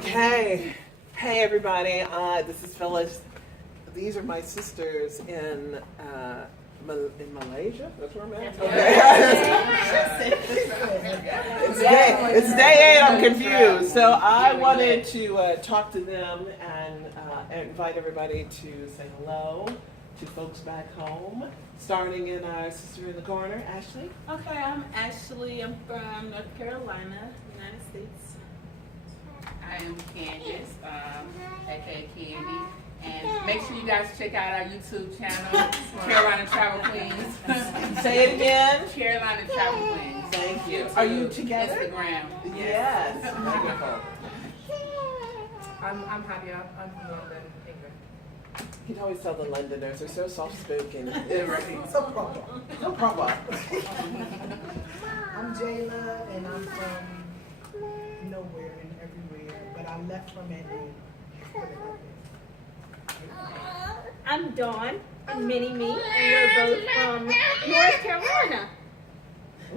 Okay. Hey, everybody. This is Phyllis. These are my sisters in Malaysia. That's where I'm at. Okay. It's day 8. I'm confused. So I wanted to talk to them and invite everybody to say hello to folks back home. Starting in our sister in the corner, Ashley. Okay, I'm Ashley. I'm from North Carolina, United States. I am Candace, aka Candy, and make sure you guys check out our YouTube channel, Carolina Travel Queens. Say it again. Carolina Travel Queens. Thank you. YouTube, Are you together? Instagram. Yes. Wonderful. I'm Hadia. I'm from London, England. You'd always tell the Londoners, they're so soft-spoken. So proper. No problem. I'm Jayla, and I'm from nowhere and everywhere, but I left from Atlanta. I'm Dawn and Mini-Me, and we're both from North Carolina.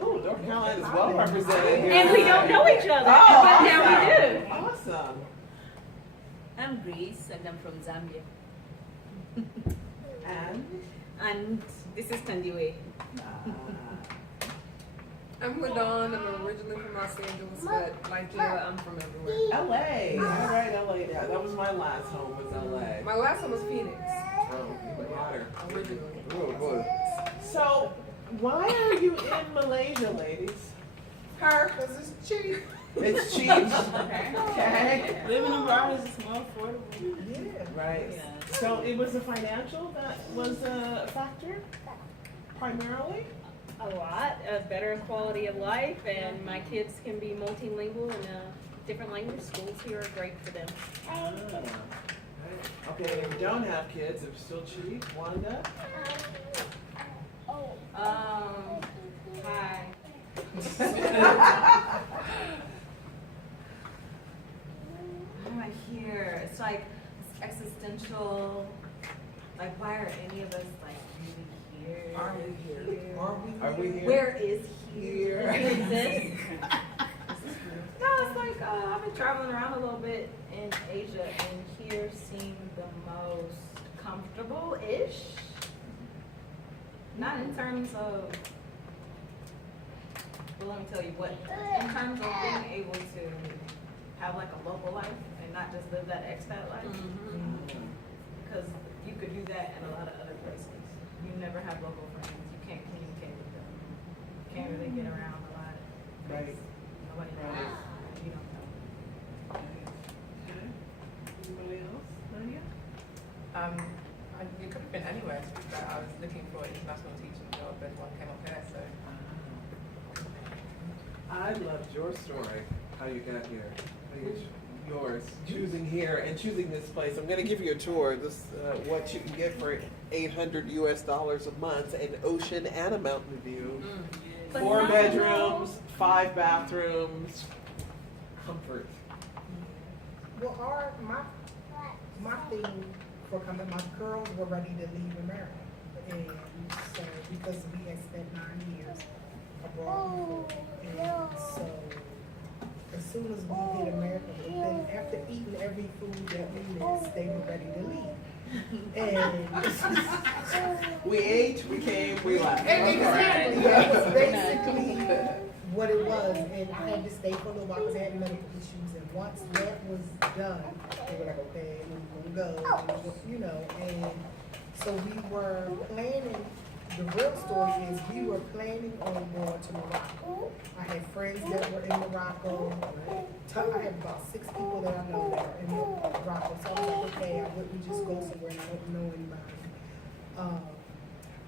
Ooh, North Carolina's well represented here. And we don't know each other, Oh, but now we do. Awesome. I'm Grace and I'm from Zambia. And this is Tandiwe. I'm Ladon. I'm originally from Los Angeles, but like Jayla, I'm from everywhere. LA. All right, LA. Yeah, that was my last home, was LA. My last one was Phoenix, Oh, even hotter. originally. Oh, so, why are you in Malaysia, ladies? Because it's cheap. It's cheap. Okay. Living abroad is more affordable. Yeah. Right. So it was the financial that was a factor, primarily? A lot, a better quality of life, and my kids can be multilingual in different language schools here are great for them. Okay, if you don't have kids, they're still cheap. Wanda? Hi. Why am I here? It's like it's existential. Like, why are any of us like really here? Are we here? Are we Are we here? Where is here? Does it exist? No, it's like I've been traveling around a little bit in Asia, and here seemed the most comfortable-ish. Not in terms of, well, let me tell you what. In terms of being able to have like a local life and not just live that expat life, because you could do that in a lot of other places. You never have local friends. You can't communicate with them. You can't really get around a lot. Right. Nobody knows. Right. You don't know. Anybody else? Nadia? It could have been anywhere, but I was looking for an international teaching job, and one came up here, so. I loved your story, how you got here. Yours, choosing here and choosing this place. I'm going to give you a tour. This what you can get for $800 US a month, an ocean and a mountain view. 4 bedrooms, 5 bathrooms, comfort. Well, my thing for coming, my girls were ready to leave America, and so because we had spent 9 years abroad before, and so as soon as we hit America, then after eating every food that we missed, they were ready to leave. And We ate, we came, we left. exactly, that was basically what it was. And I had to stay for a little while because I had medical issues. And once that was done, they were like, okay, we're gonna go, you know. And so we were planning. The real story is we were planning on going to Morocco. I had friends that were in Morocco. I have about 6 people that I know that are in Morocco. So I was like, okay, I wouldn't just go somewhere and I don't know anybody.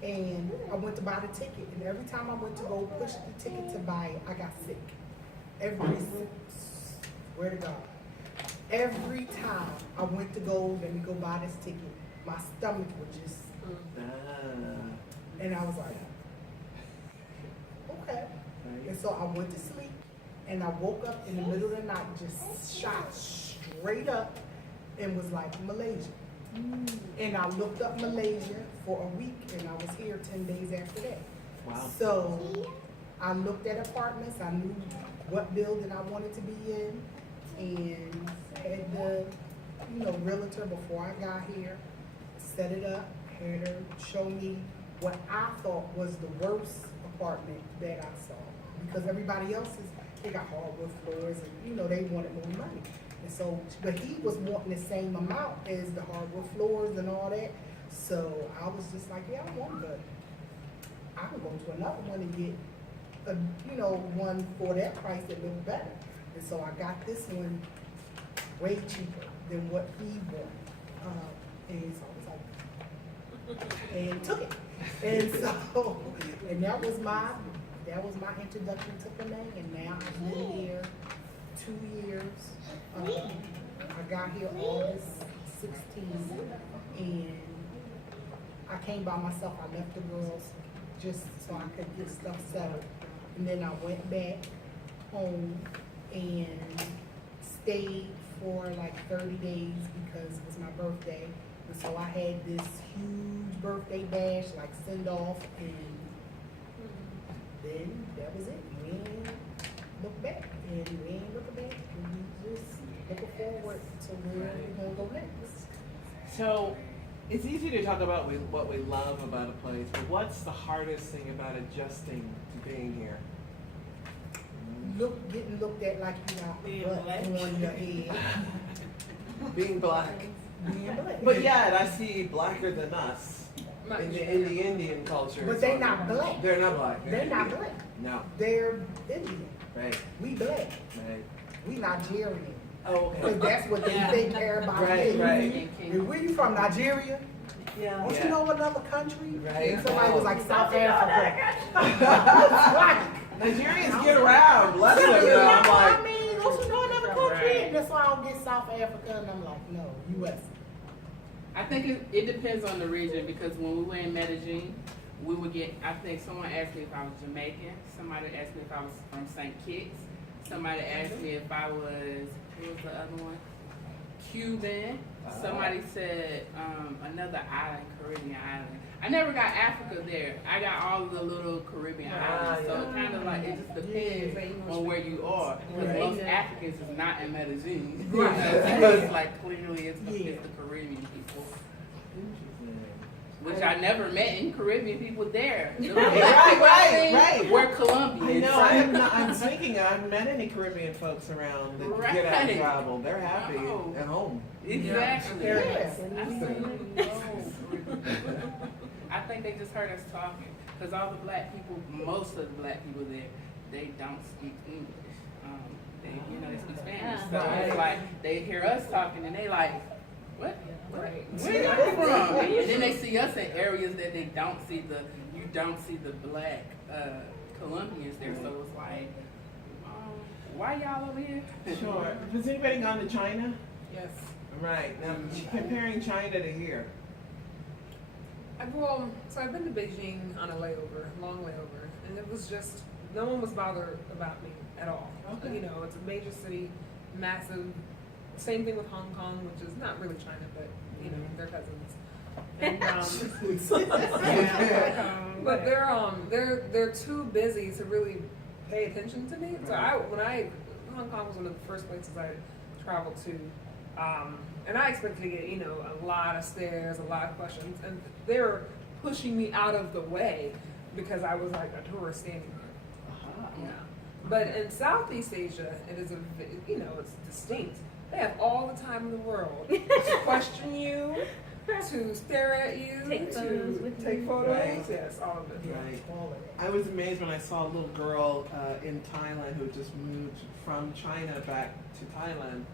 And I went to buy the ticket. And every time I went to go push the ticket to buy it, I got sick. Swear to God. Every time I went to go, let me go buy this ticket, my stomach would just, and I was like, okay. And so I went to sleep, and I woke up in the middle of the night, just shot straight up, and was like, Malaysia. And I looked up Malaysia for a week, and I was here 10 days after that. Wow. So I looked at apartments, I knew what building I wanted to be in, and had realtor before I got here, set it up, had her show me what I thought was the worst apartment that I saw. Because everybody else they got hardwood floors and, they wanted more money. And so, but he was wanting the same amount as the hardwood floors and all that. So I was just like, yeah, I want but I can go to another one and get one for that price that looked better. And so I got this one way cheaper than what he wanted. And so I was like, and took it. And so, and that was my introduction to Penang. And now I've been here 2 years. I got here August 16th, and I came by myself. I left the girls just so I could get stuff settled. And then I went back home and stayed for like 30 days because it was my birthday. And so I had this huge birthday bash, like send off, and then that was it. We ain't look back, and we ain't looking back, and we just looking forward to where we're gonna go next. So, it's easy to talk about what we love about a place, but what's the hardest thing about adjusting to being here? Getting looked at like you got Being butt black. on your head. Being black. Being black. But yet, I see blacker than us in the Indian culture. But they not black. They're not black. They're not black. No. They're Indian. Right. We black. Right. We Nigerian. Oh, Because okay. that's what they think everybody Right, is. right. And where you from, Nigeria? Yeah. Don't Yeah. you know another country? Right. And somebody was like South Africa. Nigerians get around. Bless them. You Though. know, I'm I like, mean, don't you know another country? Right. And that's why I don't get South Africa. And I'm like, no, U.S. I think it depends on the region because when we were in Medellin, we would get, I think someone asked me if I was Jamaican, somebody asked me if I was from St. Kitts, somebody asked me if I was, what was the other one? Cuban. Somebody said another island, Caribbean island. I never got Africa there. I got all of the little Caribbean islands. So it kind of like, it just depends on where you are. Because Right. most Africans is not in Medellin. Right. So it's like clearly it's the Caribbean people. interesting. Which I never met any Caribbean people there. The Right. We're I Colombians. know. I'm thinking I haven't met any Caribbean folks around that get out and Right. travel. They're happy No. at home. Exactly. Yes. Absolutely. I think they just heard us talking. Because all the black people, most of the black people there, they don't speak English. They speak Spanish. So it's like they hear us talking and they like, what? Where are you from? And then they see us in areas that you don't see the black Colombians there. So it's like, why y'all over here? Sure. Has anybody gone to China? Yes. Right. Now, comparing China to here. So I've been to Beijing on a long layover, and it was just, no one was bothered about me at all. Okay. It's a major city, massive. Same thing with Hong Kong, which is not really China, but they're cousins. And, but they're too busy to really pay attention to me. So Hong Kong was one of the first places I traveled to, and I expected to get a lot of stares, a lot of questions, and they were pushing me out of the way because I was like a tourist standing there. Yeah. But in Southeast Asia, it is it's distinct. They have all the time in the world to question you, to stare at you, Take photos with take you. photos. Right. Yes, all of it. Right. All of it. I was amazed when I saw a little girl in Thailand who just moved from China back to Thailand.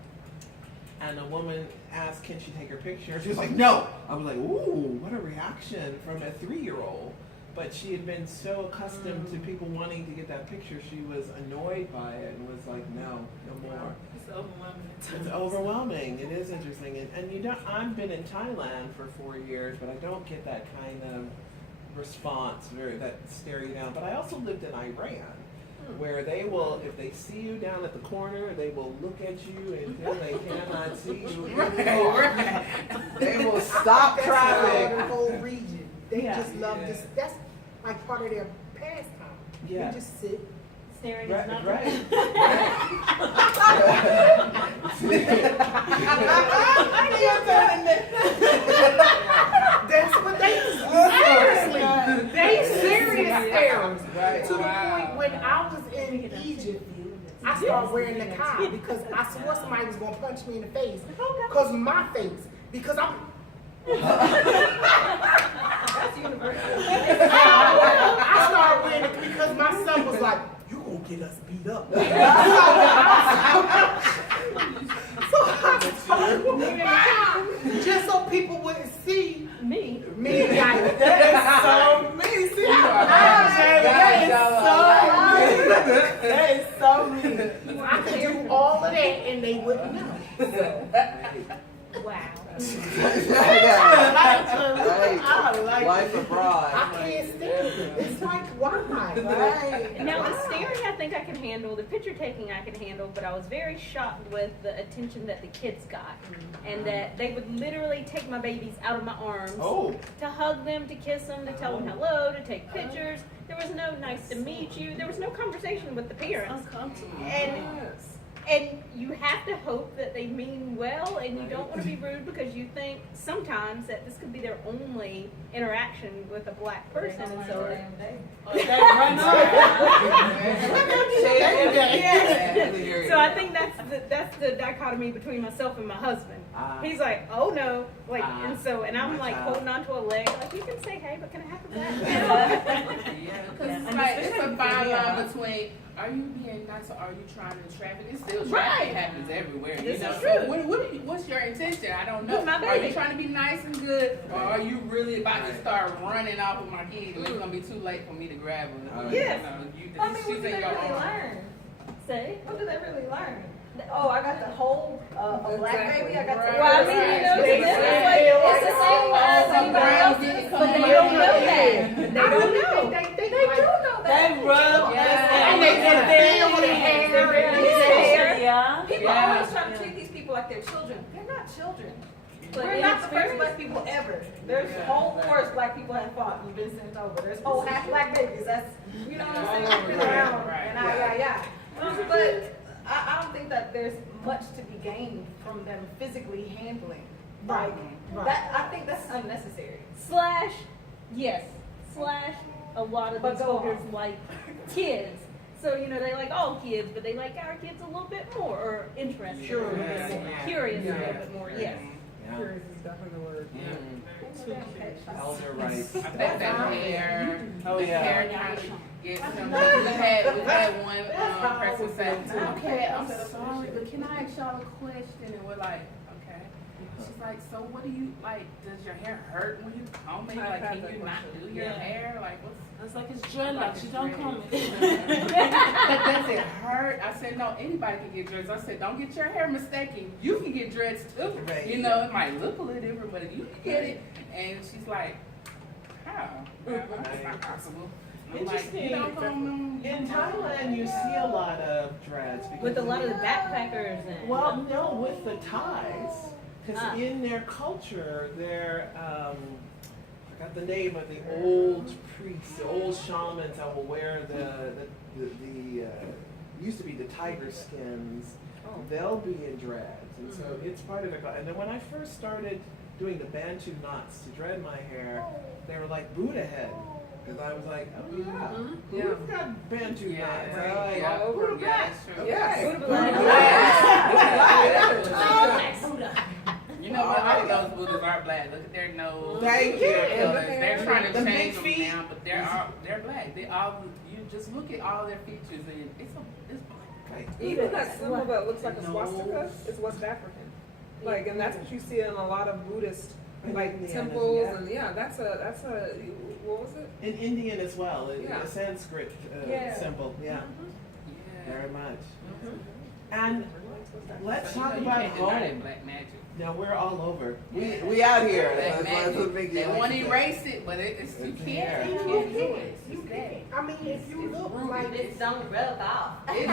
And a woman asked, can she take her picture? She was like, no. I was like, ooh, what a reaction from a 3-year-old. But she had been so accustomed to people wanting to get that picture, she was annoyed by it and was like, no more. It's overwhelming. It's overwhelming. It is interesting. And I've been in Thailand for 4 years, but I don't get that kind of response, that stare you down. But I also lived in Iran, where they will, if they see you down at the corner, they will look at you until they cannot see you anymore. They will stop That's traffic. the whole region. They Yeah. just love this. That's like part of their pastime. Yeah. They just sit. Staring Right, is not right. started wearing the niqab because I swore somebody was gonna punch me in the face. Cause my face. Because I'm. That's universal. I started wearing it because my son was like, "You gonna get us beat up." So I started wearing the niqab just so people wouldn't see Me. me. Like, that is so me. See, that is so me. I could do all of that and they wouldn't know. Wow. Right. Life abroad. I can't stand it. It's like, why? Right? Now the staring I think I can handle, the picture taking I can handle, but I was very shocked with the attention that the kids got. And that they would literally take my babies out of my arms to hug them, to kiss them, to tell them hello, to take pictures. There was no nice to meet you. There was no conversation with the parents. And you have to hope that they mean well, and you don't want to be rude because you think sometimes that this could be their only interaction with a black person. And so, so I think that's the dichotomy between myself and my husband. He's like, oh no, like, and I'm like holding on to a leg, like you can say hey, but can I have a back? Yeah, because it's a fine line between are you being nice or are you trying to traffic? It's still traffic happens everywhere. This you know? is true. So what's your intention? I don't know. With my Are baby. you trying to be nice and good, or are you really about to start running off with my kid? And it's gonna be too late for me to grab her. Yes. I mean, what do they really learn? Say. What do they really learn? Oh, I got to hold a black baby. I got to. Well, I mean, you know, it's the same as anybody else's, but they don't know that. They don't know. They They do know that. They rub and they feel the hair. Yeah. People Yeah. always try to treat these people like they're children. They're not children. But We're not the first inexperienced. black people ever. There's whole wars black people have fought and been sent over. There's whole half black babies. That's, you know what I'm saying? Been around and But I don't think that there's much to be gained from them physically handling. Like that, I think that's unnecessary. Yes, a lot of But these go voters on. like kids. So, you know, they like all kids, but they like our kids a little bit more, or interested. Sure. A little bit more. Curious a Yeah. little bit more, yes. Curious is definitely the word. Elder rights. I think that hair, Oh, the yeah. hair kind of gets them. We had one person say, okay, I'm sorry, but can I ask y'all a question? And we're like, okay. She's like, so what do you, like, does your hair hurt when you comb it? Like, can you not do your hair? Like, what's... It's like it's dreadlocks. You don't come. But does it hurt? I said, no, anybody can get dreads. I said, don't get your hair mistaken. You can get dreads too. Right. You know, it might look a little different, but you can get it. And she's like, how? That's not possible. I'm like, you don't comb them. In Thailand, you see a lot of dreads. because With a lot of the backpackers and. Well, no, with the Thais, because Ah. in their culture, they're I forgot the name of the old priests, the old shamans that will wear the used to be the tiger skins. Oh. They'll be in dreads, and so it's part of their. And then when I first started doing the Bantu knots to dread my hair, they were like Buddha head. Because I was like, oh yeah, Yeah. who's got Bantu knots? Yeah, And I'm like, yeah, oh, Buddha yeah, black. that's true. Yes. You know what? All of those Buddhas are black. Look at their nose. Thank you. They're trying to The big change them feet. now, but they're black. They all, you just look at all their features and it's black. Right. Even that symbol that looks like a swastika is West African. Like, and that's what you see in a lot of Buddhist like Indiana, temples, yeah. and that's a what was it? In Indian as well, Yeah. a Sanskrit Yeah. symbol, yeah, Yeah. very much. And let's talk You about can't deny that home. black magic. Now we're all over. We out here. Black That's a magic. big They deal. want to erase it, but it's you It's can't. there. You can't do it. It's there. I mean, if you look like It don't rub off. It's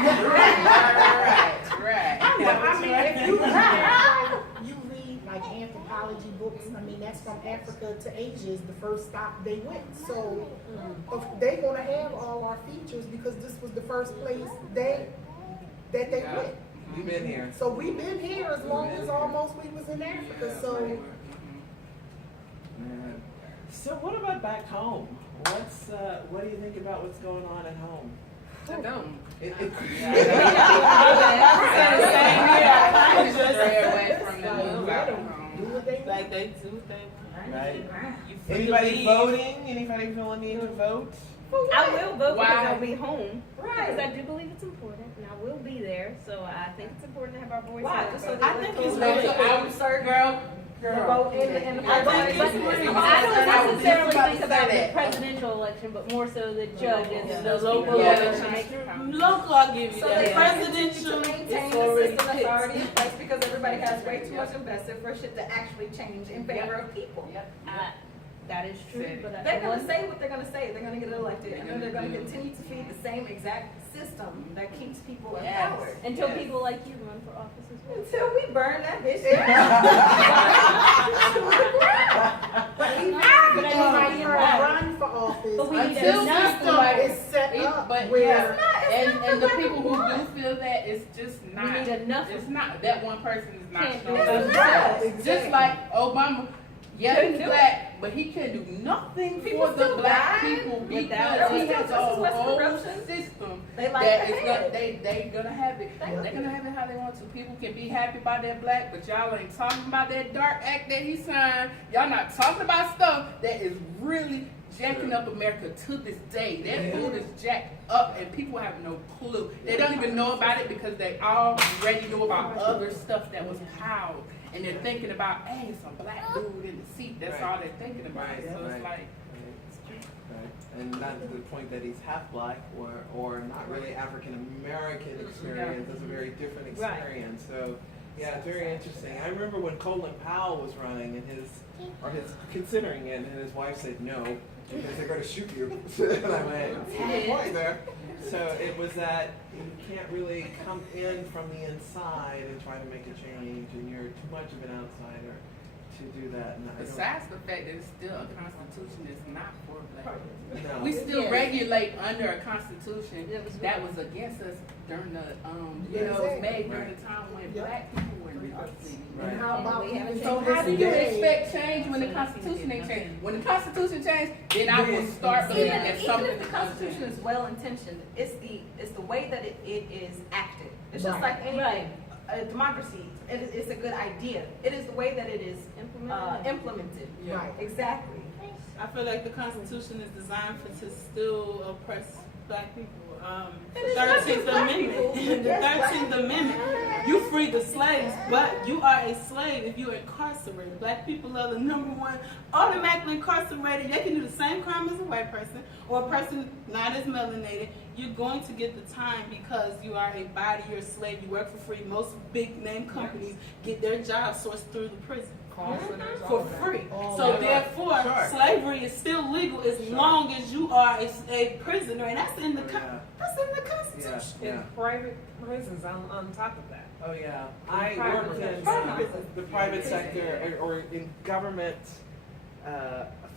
right. I mean, if you read, like, like anthropology books, I mean, that's from Africa to Asia is the first stop they went. So they going to have all our features because this was the first place that they went. We've been here. So we've been here as long as almost we was in Africa. So So what about back home? What do you think about what's going on at home? I don't. Just stray away from the news. Do what they Like they do what they want. Right. You free to Anybody leave. voting? Anybody feel a need to vote? I will vote Why? because I'll be home. Right. Because I do believe it's important, and I will be there. So I think it's important to have our voice. Why? heard. Just so But- that I think they it's can really vote. I would say, girl. Vote in the I don't necessarily think about the presidential election, but more so the judges and those local people Yeah, that that's are true. making. Local, I'll give you So that. they Presidential, to maintain it's the already system that's fixed. already in place because everybody has way too much invested for shit to actually change in favor of people. That is true, but They're gonna say what they're gonna say. They're gonna get elected, and then they're gonna continue to feed the same exact system that keeps people empowered. until people like you run for office as well. Until we burn that bitch But even But I if know you you're right. run for office, But we need Until to people system like is set up but where yeah, It's not and the the people who black and do feel that it's just We not. need enough. It's not that one person is not Can't do showing it. up. It's not. Just Exactly. like Obama, yeah, Couldn't he's do black, but he can't do nothing People for the still black die people without- because he There has was a still just as much whole corruption. system They like that the is head. they gonna have it. They're gonna have it how they want to. People can be happy about their black, but y'all ain't talking about that dark act that he signed. Y'all not talking about stuff that is really jacking up America to this day. That food is jacked up and people have no clue. They don't even know about it because they already know about other stuff that was piled. And they're thinking about, hey, it's a black dude in the seat. That's all they're thinking about. Right, So right. it's like, Right. And not to the point that he's half black or not really African American experience. That's a very different Right. experience. So yeah, it's very interesting. I remember when Colin Powell was running and his considering it, and his wife said no because they're going to shoot you. And I went, good point there. So it was that you can't really come in from the inside and try to make a change, and you're too much of an outsider to do that. And I don't- besides the fact that it's still a constitution that's not for black people. No. We still Yeah. regulate under a constitution That was that was against us during the, it was made during the time when Yeah. black people were negotiating. Right. and how about And we haven't even So to how do this you day, expect change when the Constitution ain't changed? When the Constitution changed, then I will start believing Even, that even something if the is gonna Constitution change. is well intentioned, it's the way that it is acted. It's just Right. like anything. A democracy, it's a good idea. It is the way that it is implemented. Yeah. Right. Exactly. I feel like the Constitution is designed to still oppress black people. It is not just 13th black Amendment. people. The Yes, 13th Amendment. You freed the slaves, but you are a slave if you're incarcerated. Black people are the number one automatically incarcerated. They can do the same crime as a white person or a person not as melanated. You're going to get the time because you are a body, you're a slave, you work for free. Most big name companies get their job sourced through the prison. For free. All So that. therefore, Sure. slavery is still legal as long as you are a prisoner, and that's in the Yeah. that's in the Constitution. Yeah. In private prisons on top of that. Oh yeah, I Private worked in prisons. the private sector or in government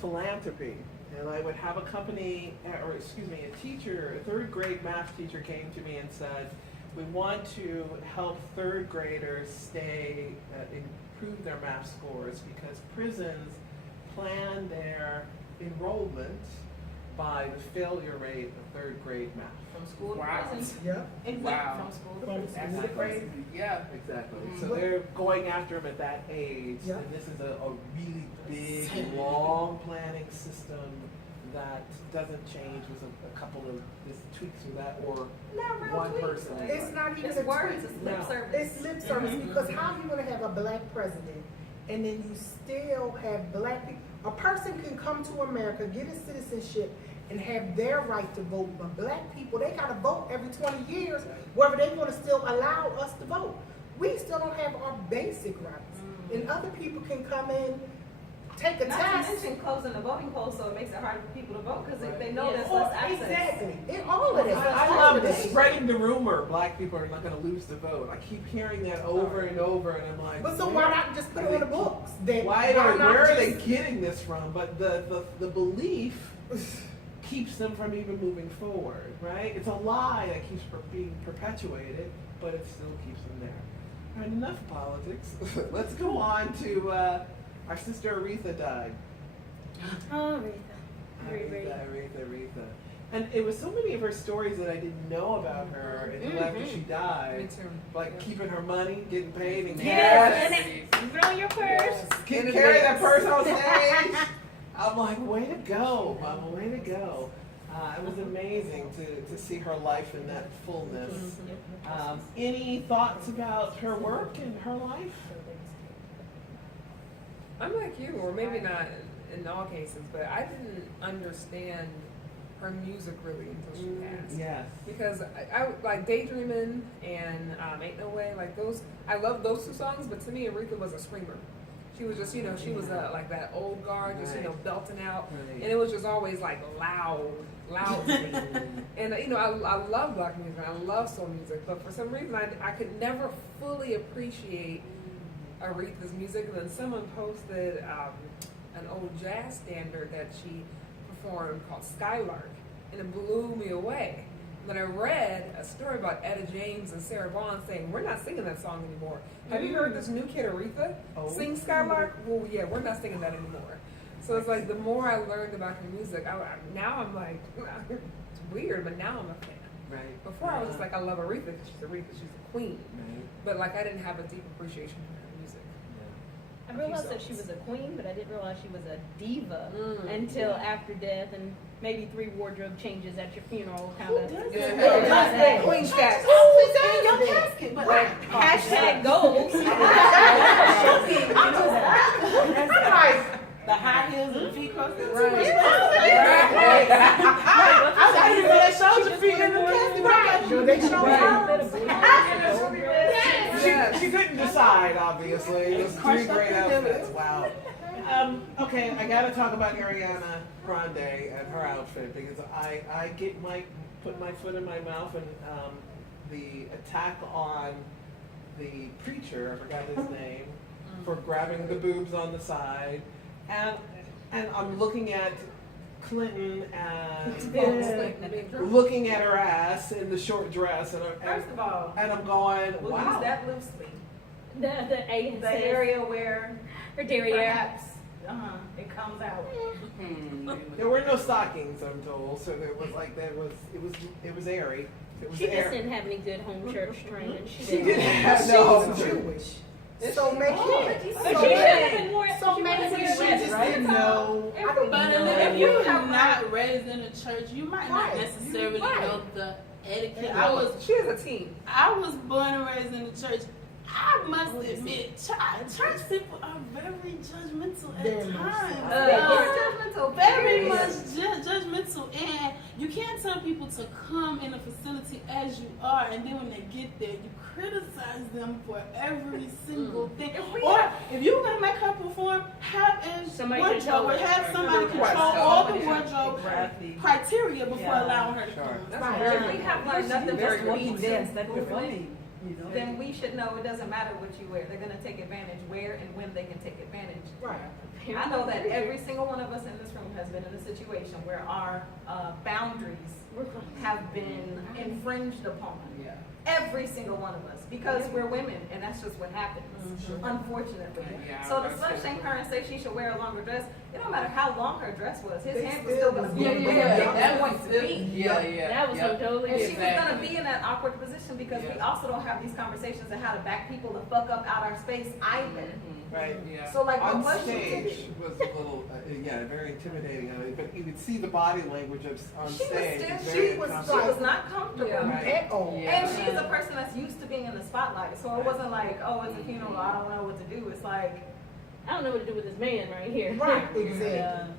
philanthropy, and I would have a company, or excuse me, a teacher, a third grade math teacher came to me and said, we want to help third graders improve their math scores because prisons plan their enrollment by the failure rate of third grade math. From school to Wow. prison. Yeah. Wow. From school to From prison. school That's to crazy. prison. Yeah. Exactly. Mhm. So they're going after them at that age, Yeah. and this is a really big, long planning system that doesn't change with a couple of this tweaks or that, or Not real one tweets. person. It's not even It's a words, tweet. it's lip No. service. It's lip service because how you gonna have a black president and then you still have black people? A person can come to America, get a citizenship, and have their right to vote. But black people, they gotta vote every 20 years, whether they gonna still allow us to vote. We still don't have our basic rights. And other people can come in, take a Not to test. mention closing the voting polls, so it makes it harder for people to vote because Right. they know there's Oh, less access. exactly. In all of that. I all love of this that. spreading the rumor black people are not going to lose the vote. I keep hearing that over and over, and I'm like, But so why not just put it on the books? That why not where are they just- getting this from? But the belief keeps them from even moving forward, right? It's a lie that keeps being perpetuated, but it still keeps them there. All right, enough politics. Let's go on to our sister Aretha died. Oh, Rita. Aretha. And it was so many of her stories that I didn't know about her until after she Me died. too. Like keeping her money, getting paid in Yes, cash. and it, throw your purse. Can carry that purse on stage. I'm like, way to go, Mama, way to go. It was amazing to see her life in that fullness. Any thoughts about her work and her life? I'm like you, or maybe not in all cases, but I didn't understand her music really until she passed. Yes. Because I like Daydreamin' and Ain't No Way, like those, I love those two songs, but to me, Aretha was a screamer. She was just, she was like that old guard, just, belting out. Right. And it was just always like loud to me. And, I love black music, I love soul music, but for some reason, I could never fully appreciate Aretha's music. And then someone posted an old jazz standard that she performed called Skylark, and it blew me away. Then I read a story about Etta James and Sarah Vaughan saying, we're not singing that song anymore. Have you heard this new kid Aretha sing Skylark? Well, yeah, we're not singing that anymore. So it's like the more I learned about her music, now I'm like, it's weird, but now I'm a fan. Right. Before I was just like, I love Aretha because she's Aretha, she's a queen. Right. But like I didn't have a deep appreciation for her music. I realized that she was a queen, but I didn't realize she was a diva until after death, and maybe 3 wardrobe changes at your funeral kind of. Queen stats. In your casket, but Hashtag goals. the high heels and the feet crossed. Right. I didn't know they showed your feet in the casket. Right. Sure, they show She couldn't decide, obviously. It was 2 great outfits. Wow. Okay, I gotta talk about Ariana Grande and her outfit because I put my foot in my mouth and the attack on the preacher, I forgot his name, for grabbing the boobs on the side, and I'm looking at Clinton and looking at her ass in the short dress, and First of all, I'm going, we'll wow. use that loosely. The The area where her derriere. perhaps it comes out. There were no stockings, I'm told, so it was airy. It was She just airy. didn't have any good home church training. She didn't have no. She's Jewish. So maybe But she should have been more. So she maybe wasn't she wearing just red, didn't right? know. I don't But know. if you're not raised in a church, you might not Right. necessarily Right. know the etiquette. She is a teen. I was born and raised in the church. I must admit, church people are very judgmental at Very much times. so. Very much judgmental, and you can't tell people to come in a facility as you are, and then when they get there, you criticize them for every single thing. Or if you're gonna make her perform, have a Somebody wardrobe, control or it. have somebody control all the wardrobe criteria before allowing her to Sure. come. That's If very we have learned nothing very but good. weeds that we're funny, you know. then we should know it doesn't matter what you wear. They're gonna take advantage where and when they can take advantage. Right. I know that every single one of us in this room has been in a situation where our boundaries have been infringed upon. Yeah. Every single one of us, because we're women, and that's just what happens, unfortunately. Yeah, So to that's slut it. shame her and say she should wear a longer dress, it don't matter how long her dress was, his They hand was still still gonna was be gonna where wear it it. was That going was to still, be. yeah. That was so totally And she different. was gonna be in that awkward position because we Yeah. also don't have these conversations on how to back people the fuck up out our space either. Right. Yeah. So like, what On was she stage was a little, very intimidating. I mean, but you could see the body language on She was stage. still- It's she very was uncomfortable. She was not comfortable. Yeah. Right. At all. Yeah. And she's a person that's used to being in the spotlight. So it wasn't like, oh, it's a funeral, I don't know what to do. It's like, I don't know what to do with this man right here. Right, exactly.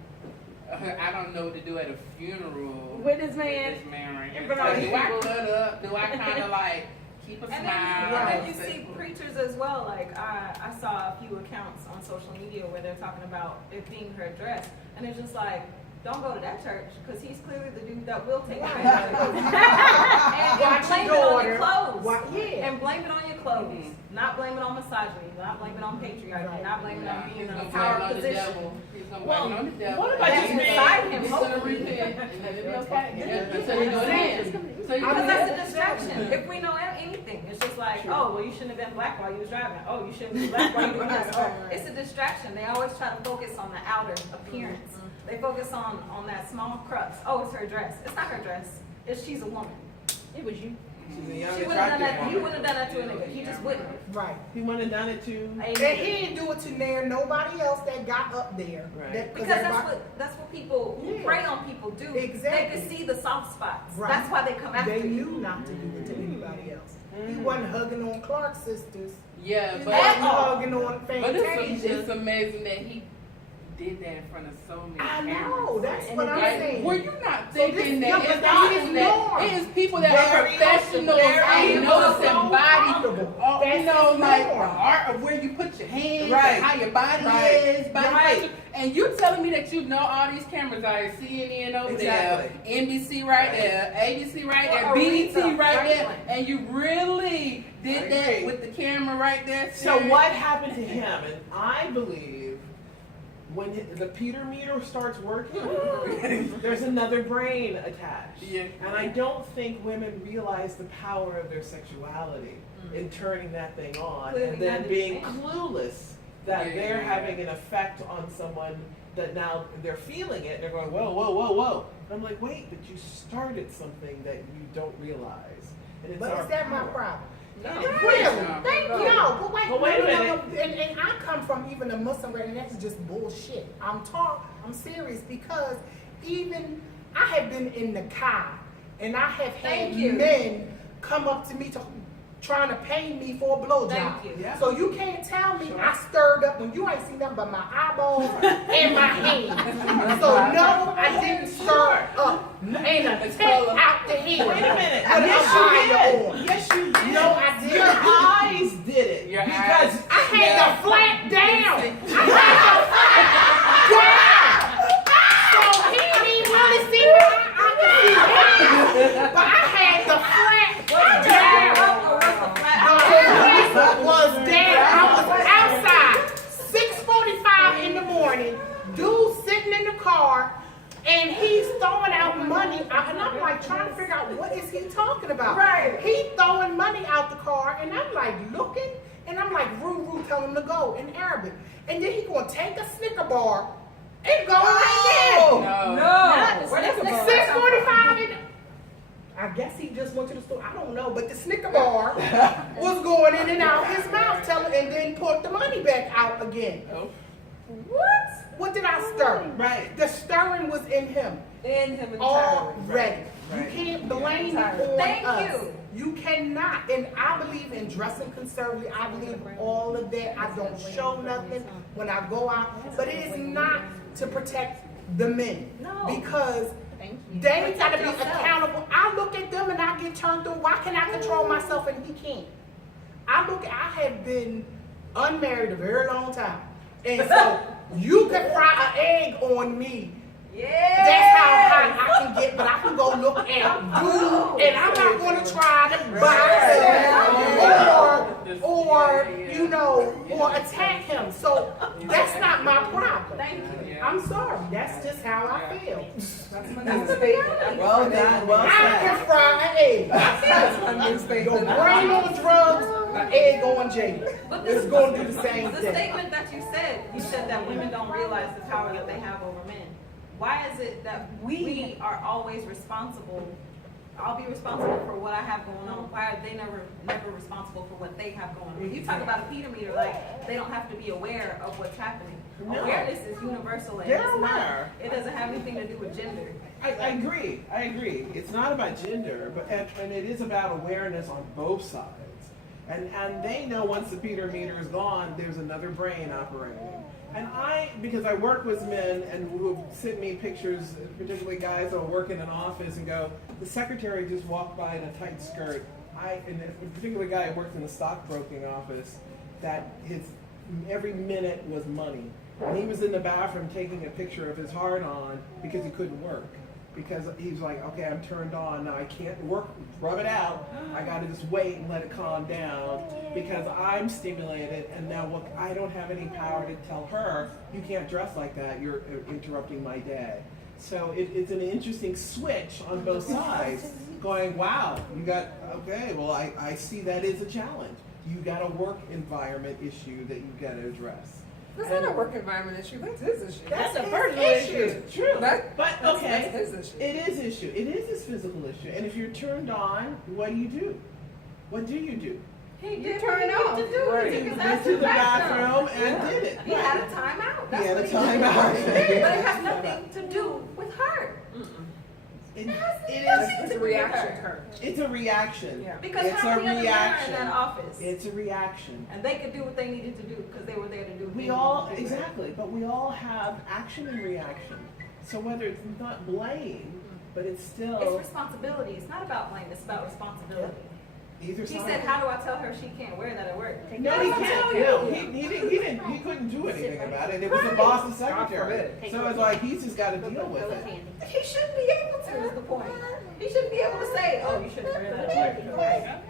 I don't know what to do at a funeral With this man. This man right here. In front of So do people. I cut up? Do I kind of like keep a and smile? then you see preachers as well. Like I saw a few accounts on social media where they're talking about it being her dress, and it's just like, don't go to that church because he's clearly the dude that will take advantage of you. And Watch blame your it on daughter. your clothes. Yeah. And blame it on your clothes. Not blame it on misogyny. Not blame it on patriarchy. Right. Not blame it on being He's in a gonna power blame it on the position. devil. He's gonna Well, blame it on the devil. what about That's just beside him. He's gonna Hopefully. repent and it'll be okay. Yeah, until you do it again. So you Because can that's a distraction. If we know anything, it's just like, oh, well, you shouldn't have been black while you was driving. Oh, you shouldn't be black while you were doing this. Oh, it's a distraction. They always try to focus on the outer appearance. They focus on that small crux. Oh, it's her dress. It's not her dress. She's a woman. It was you. She's a young, She wouldn't have done attractive that. He woman. wouldn't have done that to a nigga. He just wouldn't. Right. He wouldn't have done it to. And he didn't do it to near nobody else that got up there. Right. Because that's what people who prey on people do. Exactly. They can see the soft spots. Right. That's why they come after They you. knew not to do it to anybody else. He wasn't hugging on Clark's sisters. Yeah, He but wasn't hugging on but Fantasia. it's amazing that he did that in front of so many I cameras. know, that's what I'm Like, saying. were you not So this- thinking yeah, that but it's that people is that norm. it is people that are Very professionals very and know their body, comfortable. you know, That's like the norm. art of where you put your hands, Right. and how your body Right. is, body Right. posture. And you telling me that you know all these cameras out here, CNN over there, NBC right there, ABC right there, Or BET Aretha right there, Franklin. and you really did I that agree. with the camera right there. So staring? what happened to him? And I believe when the Peter meter starts working, there's another brain attached. Yeah. And I don't think women realize the power of their sexuality in turning that thing on Clearly and then not being understand. clueless that Yeah, they're yeah, having an effect on someone that now they're feeling it and they're going, whoa, whoa, whoa, whoa. And I'm like, wait, but you started something that you don't realize. And it's But our is that my power. problem? No. Really? No. Thank you. No, But wait a minute. And I come from even a Muslim race, and that's just bullshit. I'm serious because even I have been in the car, and I have had Thank you. men come up to me trying to pay me for a blowjob. Thank you. Yeah. So you can't tell me Sure. I stirred up when you ain't seen nothing but my eyeballs and my hands. So no, I didn't stir up. Ain't a tip out the head. Wait a minute. Put Yes, my you eye did. on. Yes, you did. No, I didn't. Your eyes did it. Your because eyes. I had the flat down. I had the flat down. So he didn't really see me. I could see him. But I had the flat down. The police was down. I was outside. 6:45 in the morning. Dude sitting in the car. And he's throwing out money, and I'm like trying to figure out what is he talking about. Right. He throwing money out the car, and I'm like looking, and I'm like, Roo, tell him to go in Arabic. And then he gonna take a Snicker bar and go right No. No. Where does there. 6:45. I guess he just went to the store. I don't know, but the Snicker bar was going in and out his mouth, and then put the money back out again. Oh. What? What did I stir? Right. The stirring was in him. In him entirely. Already. Right. You can't blame it on Thank us. you. You cannot. And I believe in dressing conservatively. I believe all of that. I don't show nothing when I go out. But it is not to protect the men. No. Because Thank you. they got to be Protect yourself. accountable. I look at them and I get turned on. Why can I control myself and he can't? I have been unmarried a very long time. And so you can fry an egg on me. Yeah. That's how high I can get, but I can go look at you, and I'm not going to try to buy or you know, or attack him. So that's not my problem. Thank you. I'm sorry. That's just how I feel. That's a statement. Well done. Well I said. can fry an egg. That's a new Your statement. brain on drugs, an egg on jail. But It's going to do the same the thing. statement that you said that women don't realize the power that they have over men. Why is it that we are always responsible? I'll be responsible for what I have going on. Why are they never responsible for what they have going on? When you talk about a Peter meter, like they don't have to be aware of what's happening. No. Awareness is universal and They're it's not. aware. It doesn't have anything to do with gender. I agree. I agree. It's not about gender, but and it is about awareness on both sides. And they know once the Peter meter is gone, there's another brain operating. And because I work with men and who have sent me pictures, particularly guys that work in an office and go, the secretary just walked by in a tight skirt. And a particular guy who worked in the stockbroking office, that his every minute was money. And he was in the bathroom taking a picture of his hard-on because he couldn't work. Because he was like, okay, I'm turned on, now I can't work, rub it out. I gotta just wait and let it calm down because I'm stimulated and now look, I don't have any power to tell her, you can't dress like that, you're interrupting my day. So it's an interesting switch on both sides, going, wow, you got, okay, well I see that is a challenge. You got a work environment issue that you gotta address. That's not a work environment issue. That's his issue. That's a his personal issue. True. That- But That's okay, his issue. it is issue. It is his physical issue. And if you're turned on, what do you do? What do you do? He You did turn what he off. needed to do. Right. He took You his went ass to the bathroom and did it. He had a timeout. He That's had what a he did. timeout. But it has nothing to do with her. It It's is. a reaction to her. It's a reaction. Yeah. Because It's how a many other men are in reaction. that office? It's a reaction. And they could do what they needed to do because they were there to do what they We needed all, to do. exactly, but we all have action and reaction. So whether it's not blame, but it's It's still, responsibility. It's not about blame. It's about responsibility. either He side. said, "How do I tell her she can't wear that at work?" No, he I'll can't. tell No, you. he couldn't do anything about it. It was the boss's secretary. forbid. So it's like, he's just gotta deal with it. He shouldn't be able to. Is the point? He shouldn't be able to say, "Oh, you shouldn't wear that at work." Right.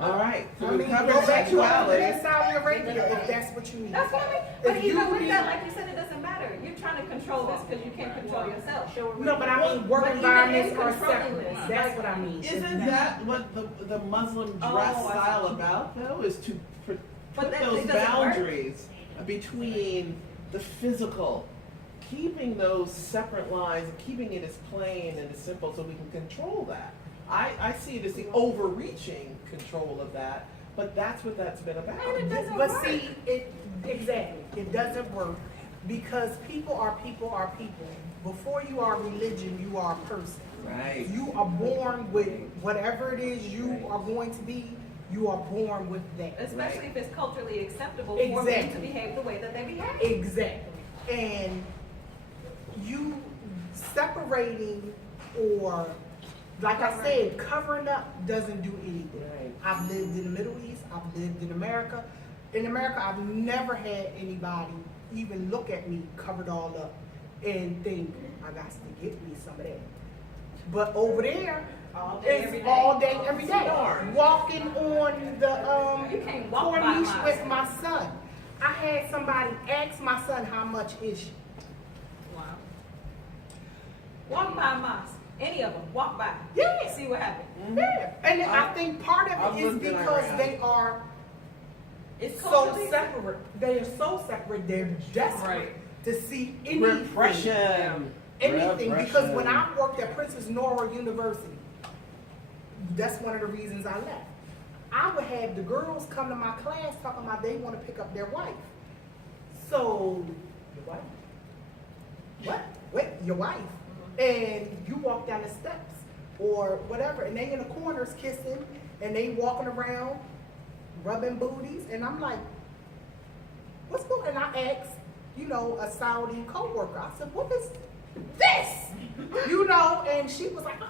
All right, so I we've mean, covered go back to sexuality. Saudi Arabia if that's what you need. That's what I mean. But If even you with need- that, like you said, it doesn't matter. You're trying to control this because you can't control yourself. No, but I mean, work But even environments in are controlling separate. this, That's like- what I mean. Isn't that what the Muslim dress Oh, I see. style about though, is to put But that- those it doesn't work. boundaries between the physical, keeping those separate lines, keeping it as plain and as simple so we can control that. I see it as the overreaching control of that, but that's what that's been about. And it doesn't But work. see, exactly, it doesn't work because people are people are people. Before you are religion, you are a person. Right. You are born with whatever it is you are going to be, you are born with that. Especially if it's culturally acceptable for men Exactly. to behave the way that they behave. Exactly. And you separating or, like I said, covering up doesn't do anything. Right. I've lived in the Middle East, I've lived in America. In America, I've never had anybody even look at me covered all up and think, I got to get me some of that. But over there, All day, every it's day. all day, every day. Darn. Walking on the You can't walk by corniche miles. with my son. I had somebody ask my son how much is she. Wow. Walk by a mosque. Any of them. Walk by. Yeah. See what happens. Yeah. And I think part of I've it is lived in because Iran. they are It's so culturally separate. They are so separate. They're desperate Right. to see anything. Repression. Anything. Because when I Repression. worked at Princess Nora University, that's one of the reasons I left. I would have the girls come to my class talking about they want to pick up their wife. So, your wife? What? Wait, your wife? And you walk down the steps or whatever, and they in the corners kissing, and they walking around rubbing booties, and I'm like, what's going on? And I asked, a Saudi coworker, I said, what is this? And she was like, oh,